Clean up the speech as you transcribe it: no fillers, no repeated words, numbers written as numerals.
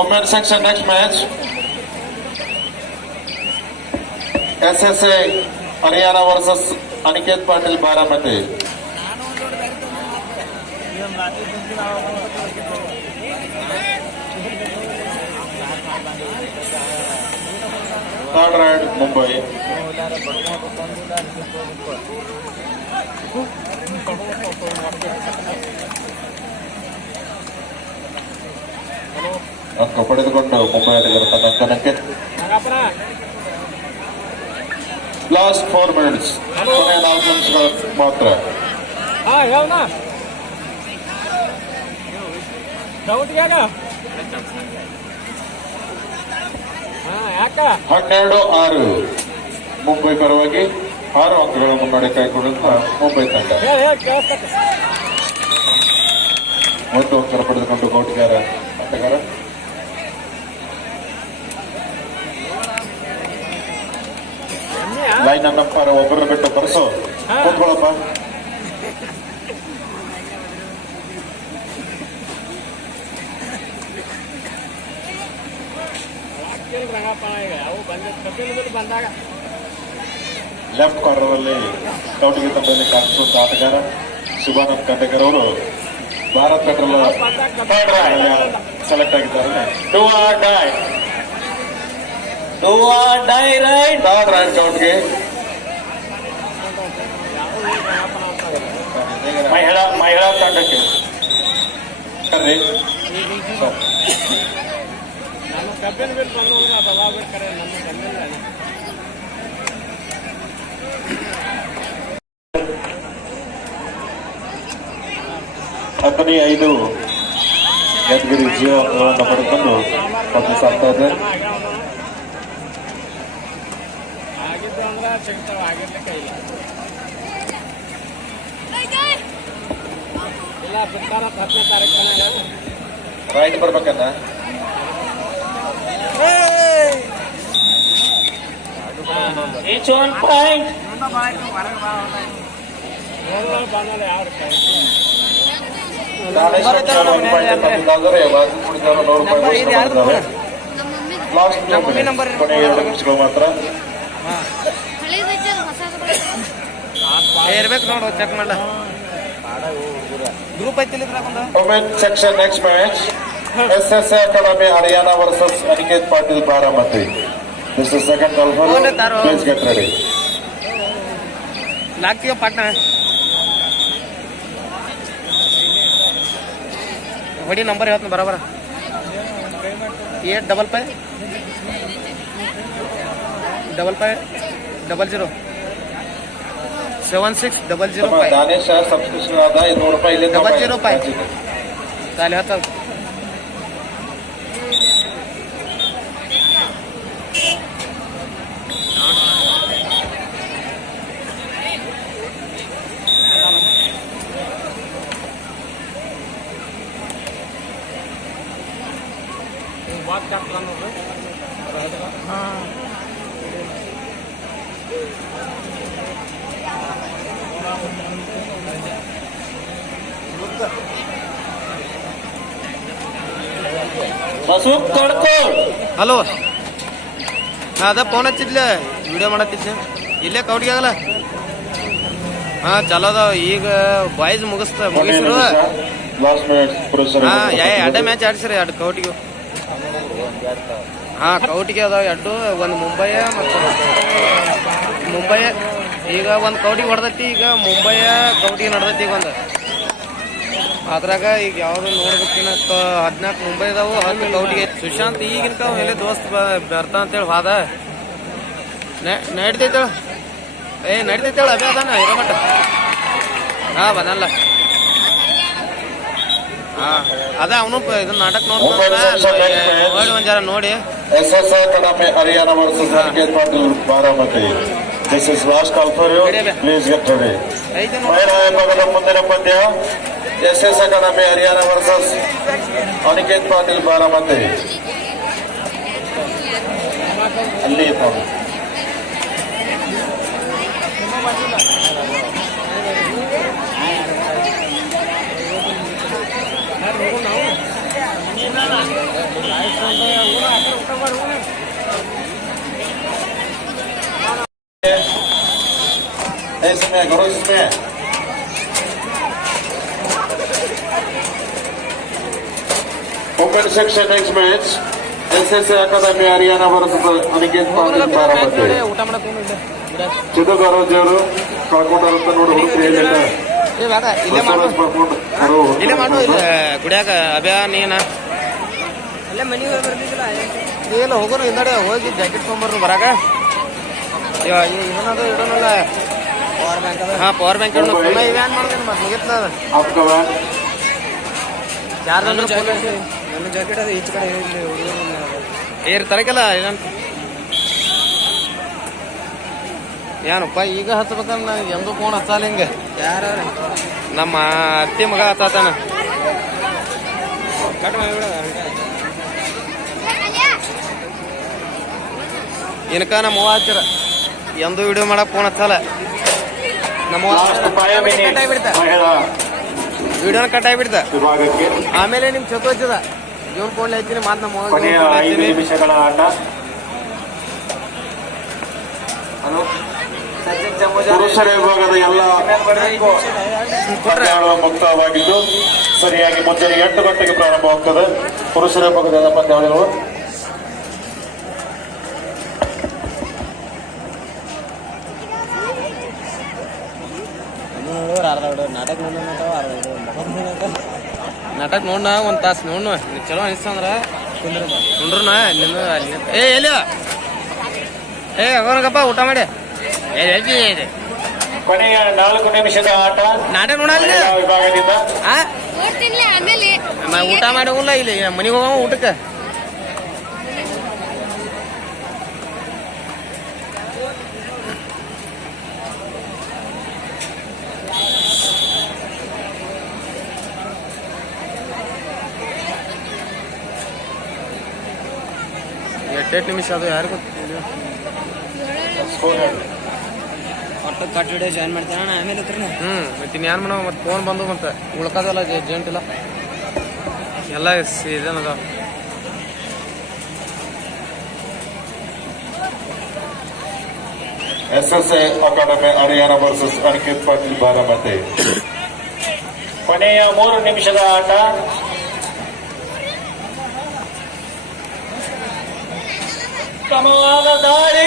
Comment section, next match. SSA Haryana versus Aniket Patil Baramati. Third round, Mumbai. ಅಂಕ ಪಡೆದುಕೊಂಡು ಮುಂಬೈ ಆಟಗಾರ ತನ್ನ ಅಂಕಣಕ್ಕೆ. Last 4 minutes, ಕೊನೆಯ 4 ನಿಮಿಷಗಳ ಮಾತ್ರ. 12-6 ಮುಂಬೈ ಪರವಾಗಿ 6 ಅಂಕಗಳ ಮುನ್ನಡೆ ಕೈಗೊಂಡಂತ ಮುಂಬೈ ತಂಡ 1 ಅಂಕ ಪಡೆದುಕೊಂಡು ಕೋಟಿಗಾರ ಆಟಗಾರ. ಲೈನ್ ನಂಬರ್ ಒಬ್ಬರು ಬಿಟ್ಟು ಬರೆಸೋ ಕೂತ್ಕೊಳ್ಳಪ್ಪ. ಲೆಫ್ಟ್ ಕಾರ್ನರ್ ಅಲ್ಲಿ ಕೌಟಿಗೆ ತಂಡದಲ್ಲಿ ಕಾಣಿಸುವಂತ ಆಟಗಾರ ಶಿವಾನಂದ್ ಕಂಡೇಕರ್ ಅವರು ಭಾರತ್ ಪೆಟ್ರೋಲ್ ಸೆಲೆಕ್ಟ್ ಆಗಿದ್ದಾರೆ. Do or die right third right ಕೌಟ್ಗೆ. ಮಹಿಳಾ ತಂಡಕ್ಕೆ ಹತ್ತನೇ 5 ಯಾದಗಿರಿ ಜಿಯೋ ಅಂಕಗಳನ್ನು ಪಡೆದುಕೊಂಡು ಸಾಗ್ತಾ ಇದೆ. ರೈಟ್ ಬರ್ಬೇಕನ್ನ ಕೊನೆಯ 2 ನಿಮಿಷಗಳು ಮಾತ್ರ ಇರ್ಬೇಕು ನೋಡು. ಚೆಕ್ ಮಾಡ ಗ್ರೂಪ್ ಐತಿ. Women section, next match. SSA Academy Haryana versus Aniket Patil Baramati. This is second call for you. Please get ready. लागती पाटना वडी नंबर है बराबर 85500 7600 दानेश सब्सक्रिप्शन आधा 200 ರೂಪಾಯಿ 00 चालेल आता बात क्या प्लान हो रहा है? हाँ ಬಸು ಕಡ್ಕೋಡ್ ಹಲೋ ಅದ ಫೋನ್ ಹಚ್ಚಿದ್ಲೆ ವಿಡಿಯೋ ಮಾಡತ್ತಿದ್ದೆ ಇಲ್ಲೇ ಕೌಟಿಗೆ ಆಗಲ್ಲ. ಹಾ ಚಲೋ ಅದಾವ ಈಗ ಬಾಯ್ಸ್ ಮುಗಿಸ್ರು. ಹಾ ಎರಡೇ ಮ್ಯಾಚ್ ಆಡ್ಸಿರಿ 2 ಕೌಟಿಗೆ. ಹಾ ಕೌಟಿಗೆ ಅದಾವ 2 ಒಂದು ಮುಂಬೈ ಮತ್ತು ಮುಂಬೈ ಈಗ ಒಂದು ಕೌಟಿಗೆ ಹೊಡೆದೈತಿ. ಈಗ ಮುಂಬೈ ಕೌಟಿಗೆ ನಡೆದೈತಿ ಈಗ ಒಂದು. ಅದ್ರಾಗ ಈಗ ಯಾವ್ದು ನೋಡ್ಬೇಕಿನ 14 ಮುಂಬೈ ಅದಾವು 10 ಕೌಟಿಗೆ. ಸುಶಾಂತ್ ಈಗಿನ ಮೇಲೆ ದೋಸ್ತ್ ಬರ್ತಾ ಅಂತೇಳಿ ವಾದ ನಡಿತೈತೇಳ ನಡಿತೈತೇಳ ಅಭಿ ಅದಾನ ಇರೋ ಮಟ್ಟ. ಹಾ ಬಂದಲ್ಲ. ಹಾ ಅದ ಅವನು ಇದನ್ನ ನಾಟಕ ನೋಡಿ ಒಂದ್ ಜರ ನೋಡಿ. SSA Academy Haryana versus Aniket Patil Baramati. This is last call for you. Please get ready. ಮಹಿಳಾ ವಿಭಾಗದ ಮುಂದಿನ ಪಂದ್ಯ SSA Academy Haryana versus Aniket Patil Baramati. ಅಲ್ಲಿ ಇದ್ದಾವೆ. Isme, guru isme. Open section next match. SSA Academy Haryana versus Aniket Patil Baramati. ಊಟ ಮಾಡಕ್ ಚಿದು ಗರೋಜ್ ಅವರು ಕಳ್ಕೊಂಡಾರಂತ ನೋಡಿ ಹುಡುಕ್ರಿ ಹೇಳಿಲ್ಲ. ಇಲ್ಲೇ ಮಾಡು ಇಲ್ಲ ಗುಡಿಯಾಗ ಅಭ್ಯಾ ನೀನ ಅಲ್ಲೇ ಮನೆಗೆ ಬರ್ತಿದ್ದಿಲ್ಲ ಇಲ್ಲ ಹೋಗೋರು ಹಿಂದಡೆ ಹೋಗಿ ಜಾಕೆಟ್ ತೊಗೊಂಬರ್ರು ಬರಾಗ ಇದನ್ನದು ಇಡೋನಲ್ಲ ಹಾಂ ಪವರ್ ಬ್ಯಾಂಕ್ ಇಡೋಣ ಫೋನ್ ಇವ್ಯಾನ್ ಮಾಡೋದೇನು ಮತ್ತೆ ಮುಗಿರ್ತದ आपका वैन ಯಾರು ನನ್ನ ಜಾಕೆಟ್ ಅದು ಈಚೆ ಕಡೆ ಏರ್ ತರಕಲ್ಲ ಏನಂತ ಏನಪ್ಪ ಈಗ ಹಚ್ಬೇಕಂದ್ರೆ ನನಗೆ ಎಂದೂ ಫೋನ್ ಹಚ್ಚಲ್ಲ ಹಿಂಗೆ ಯಾರು ನಮ್ಮ ಅತ್ತಿ ಮಗ ಹತ್ತಾನ ಕಟ್ ಮಾಡಿಬಿಡ ಏನಕ್ಕ ನಮ್ಮ ಅವ್ವ ಹಚ್ಚಿರ ಎಂದೂ ವಿಡಿಯೋ ಮಾಡಕ್ಕೆ ಫೋನ್ ಹಚ್ಚಲ್ಲ ನಮ್ಮ ವಿಡಿಯೋನ ಕಟ್ ಆಗಿಬಿಡ್ತ ವಿಭಾಗಕ್ಕೆ ಆಮೇಲೆ ನಿಮ್ ಚೊಕ್ಕ ಹಚ್ಚದ ಇವನ್ ಫೋನ್ ಹಚ್ಚಿನಿ ಮಾತು ನಮ್ಮ ಕೊನೆಯ 5 ನಿಮಿಷಗಳ ಆಟ. ಪುರುಷರ ವಿಭಾಗದ ಎಲ್ಲ ಪಂದ್ಯಾವಳಿಗಳು ಮುಕ್ತವಾಗಿದ್ದು ಸರಿಯಾಗಿ ಮುಂಜಾನೆ 8 ಗಂಟೆಗೆ ಪ್ರಾರಂಭವಾಗ್ತದೆ. ಪುರುಷರ ವಿಭಾಗದ ಎಲ್ಲ ಪಂದ್ಯಾವಳಿಗಳು ನಾಟಕ ನೋಡ ಒಂದ್ ತಾಸು ನೋಡ್ ಚಲೋ ಅನಿಸ್ತಂದ್ರ ಕುಂಡ್ರನ ನಿನ್ನ ಅಲ್ಲಿ ಏ ಎಲ್ಲಿ ಏ ಅವನಗಪ್ಪ ಊಟ ಮಾಡಿ ಕೊನೆಯ 4 ನಿಮಿಷದ ಆಟ ನಾಟಕ ನೋಡಲ್ಲ ವಿಭಾಗದಿಂದ ಊಟ ಮಾಡಿ ಹೋಗಲ್ಲ ಇಲ್ಲಿ ಮನೆಗೆ ಹೋಗವ ಊಟಕ್ಕೆ ಎಟ್ಟೆಟ್ಟು ನಿಮಿಷ ಅದು ಯಾರು ಗೊತ್ತಿಲ್ಲ ಒಟ್ಟು ಕಟ್ ವಿಡಿಯೋ ಜಾಯ್ನ್ ಮಾಡ್ತೇನೆ ಆಮೇಲೆ ಮತ್ತೆ ಇನ್ಯಾನ್ ಮಾಡೋ ಮತ್ತೆ ಫೋನ್ ಬಂದು ಮತ್ತೆ ಉಳ್ಕೋದಲ್ಲ ಜೆಂಟ್ ಇಲ್ಲ ಎಲ್ಲ ಸೀಸನ್ ಅದಾವ SSA Academy Haryana versus Aniket Patil Baramati. ಕೊನೆಯ 3 ನಿಮಿಷದ ಆಟ. ಕ್ರಮವಾದ ದಾಳಿ